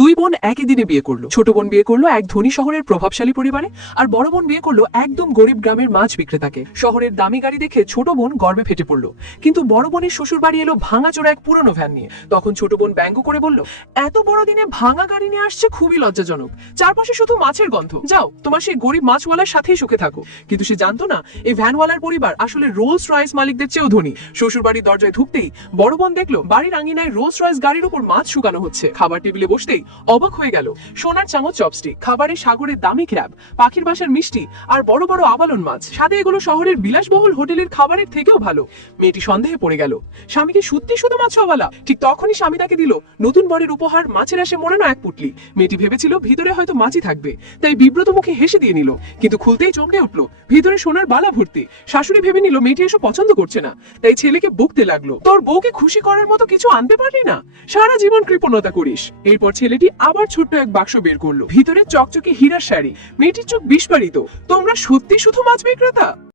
দুই বোন একই দিনে বিয়ে করলো। ছোট বোন বিয়ে করলো এক ধনী শহরের প্রভাবশালী পরিবারে, আর বড় বোন বিয়ে করলো একদম গরিব গ্রামের মাছ বিক্রেতাকে। শহরের দামি গাড়ি দেখে ছোট বোন গর্বে ফেটে পড়লো, কিন্তু বড় বোনের শ্বশুর বাড়ি এলো ভাঙাচোরা এক পুরনো ভ্যান নিয়ে। তখন ছোট বোন ব্যঙ্গ করে বলল, এত বড় দিনে ভাঙা গাড়ি নিয়ে আসছে, খুবই লজ্জাজনক। চারপাশে শুধু মাছের গন্ধ। যাও, তোমার সেই গরিব মাছওয়ালার সাথেই সুখে থাকো। কিন্তু সে জানতো না, এই ভ্যানওয়ালার পরিবার আসলে রোলস রয়েস মালিকদের চেয়েও ধনী। শ্বশুর বাড়ির দরজায় ঢুকতেই বড় বোন দেখলো বাড়ির আঙিনায় রোলস রয়েস গাড়ির উপর মাছ শুকানো হচ্ছে। খাবার টেবিলে বসতেই অবাক হয়ে গেল। সোনার চামচ, চপস্টিক, খাবারে সাগরের দামি ক্র্যাব, পাখির বাসার মিষ্টি, আর বড় বড় আবালন মাছ। সাথে এগুলো শহরের বিলাসবহুল হোটেলের খাবারের থেকেও ভালো। মেয়েটি সন্দেহে পড়ে গেল, স্বামীকে সত্যি শুধু মাছওয়ালা? ঠিক তখনই স্বামী তাকে দিল নতুন বরের উপহার, মাছের আসে মোড়ানো এক পুটলি। মেয়েটি ভেবেছিল ভিতরে হয়তো মাছই থাকবে, তাই বিব্রত মুখে হেসে দিয়ে নিল। কিন্তু খুলতেই চমকে উঠল, ভিতরে সোনার বালা ভর্তি। শাশুড়ি ভেবে নিল মেয়েটি এসব পছন্দ করছে না, তাই ছেলেকে বকতে লাগলো, তোর বউকে খুশি করার মতো কিছু আনতে পারলি না? সারা জীবন কৃপণতা করিস। এরপর ছেলেটি আবার ছোট্ট এক বাক্স বের করলো, ভিতরে চকচকে হীরার শাড়ি। মেয়েটির চোখ বিস্ফারিত, তোমরা সত্যি শুধু মাছ বিক্রেতা?